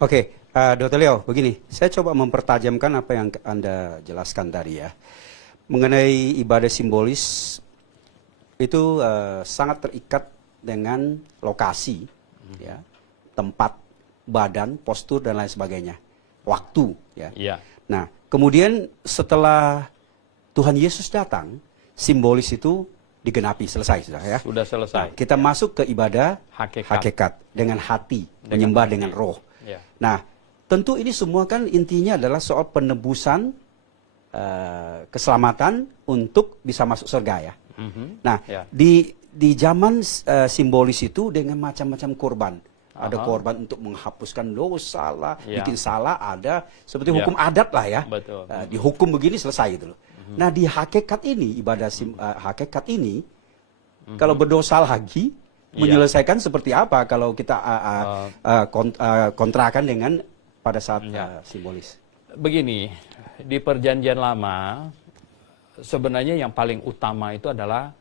Oke, Dr. Leo, begini, saya coba mempertajamkan apa yang Anda jelaskan tadi ya. Mengenai ibadah simbolis, itu sangat terikat dengan lokasi, ya, tempat, badan, postur, dan lain sebagainya. Waktu, ya. Iya. Nah, kemudian setelah Tuhan Yesus datang, simbolis itu digenapi, selesai sudah ya. Sudah selesai. Nah, kita masuk ke ibadah Hakikat. hakikat dengan hati, menyembah hati. dengan roh. Ya. Nah, tentu ini semua kan intinya adalah soal penebusan, keselamatan untuk bisa masuk surga ya. Nah, Ya. di zaman simbolis itu dengan macam-macam korban. Ada Aha. korban untuk menghapuskan dosa lah, Ya. bikin salah, ada seperti Ya. hukum adat lah ya. Betul. Dihukum begini selesai gitu loh. Nah, di hakikat ini, ibadah hakikat ini, kalau berdosa lagi, Iya. menyelesaikan seperti apa kalau kita kontrakan dengan pada saat Ya. simbolis. Begini, di Perjanjian Lama sebenarnya yang paling utama itu adalah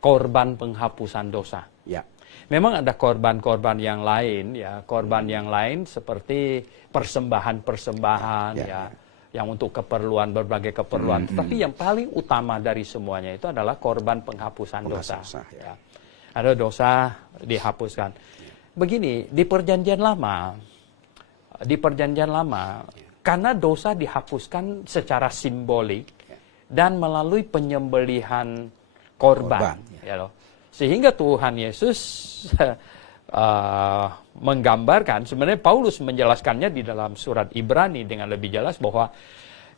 korban penghapusan dosa. Ya. Memang ada korban-korban yang lain, ya, korban yang lain seperti persembahan-persembahan, Ya, ya, yang untuk keperluan berbagai keperluan. Tapi yang paling utama dari semuanya itu adalah korban penghapusan dosa. Dosa, ya. Ya. Ada dosa dihapuskan. Begini, di Perjanjian Lama, karena dosa dihapuskan secara simbolik dan melalui penyembelihan korban, ya loh. Sehingga Tuhan Yesus menggambarkan, sebenarnya Paulus menjelaskannya di dalam surat Ibrani dengan lebih jelas bahwa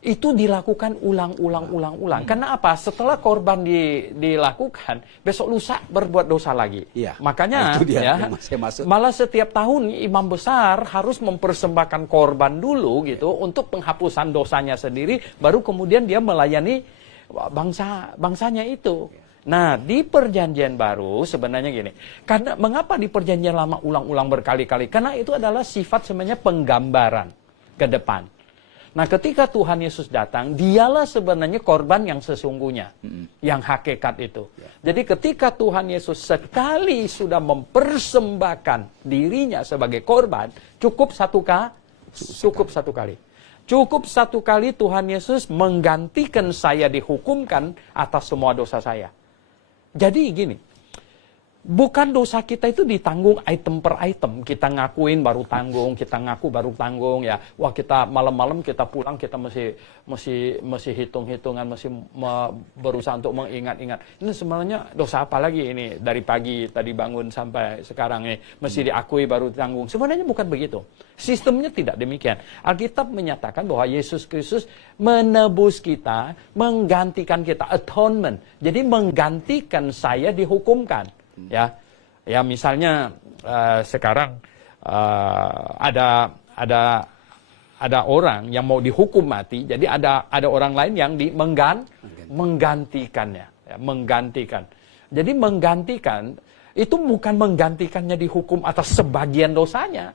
itu dilakukan ulang-ulang. Karena apa? Setelah korban dilakukan, besok lusa berbuat dosa lagi. Iya. Makanya, Itu dia ya, yang saya maksud. malah setiap tahun imam besar harus mempersembahkan korban dulu gitu untuk penghapusan dosanya sendiri, baru kemudian dia melayani bangsanya itu. Nah, di Perjanjian Baru sebenarnya gini. Karena mengapa di Perjanjian Lama ulang-ulang berkali-kali? Karena itu adalah sifat sebenarnya penggambaran ke depan. Nah, ketika Tuhan Yesus datang, dialah sebenarnya korban yang sesungguhnya, yang hakikat itu. Jadi ketika Tuhan Yesus sekali sudah mempersembahkan dirinya sebagai korban, cukup satu kali. Cukup satu kali Tuhan Yesus menggantikan saya dihukumkan atas semua dosa saya. Jadi gini, bukan dosa kita itu ditanggung item per item. Kita ngakuin baru tanggung, kita ngaku baru tanggung ya. Wah, kita malam-malam kita pulang kita mesti hitung-hitungan, berusaha untuk mengingat-ingat. Ini sebenarnya dosa apa lagi ini dari pagi tadi bangun sampai sekarang ini mesti diakui baru tanggung. Sebenarnya bukan begitu. Sistemnya tidak demikian. Alkitab menyatakan bahwa Yesus Kristus menebus kita, menggantikan kita, atonement. Jadi menggantikan saya dihukumkan. Ya misalnya sekarang ada orang yang mau dihukum mati, jadi ada orang lain yang menggantikannya, ya, menggantikan. Jadi menggantikan itu bukan menggantikannya dihukum atas sebagian dosanya,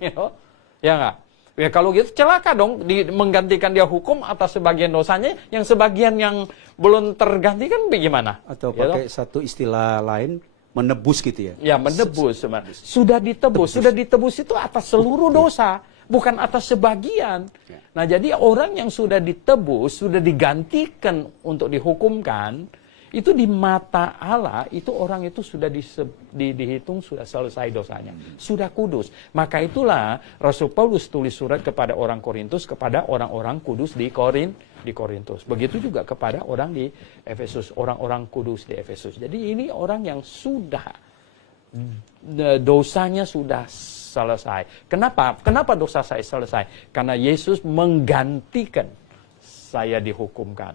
ya nggak? Ya kalau gitu celaka dong, menggantikan dia hukum atas sebagian dosanya, yang sebagian yang belum tergantikan bagaimana? Atau pakai satu istilah lain, menebus gitu ya? Ya, menebus. Sudah ditebus itu atas seluruh dosa, bukan atas sebagian. Nah, jadi orang yang sudah ditebus, sudah digantikan untuk dihukumkan, itu di mata Allah, itu orang itu sudah dihitung, sudah selesai dosanya. Sudah kudus. Maka itulah Rasul Paulus tulis surat kepada orang Korintus, kepada orang-orang kudus di Korintus. Begitu juga kepada orang di Efesus, orang-orang kudus di Efesus. Jadi ini orang yang sudah dosanya sudah selesai. Kenapa dosa saya selesai? Karena Yesus menggantikan saya dihukumkan.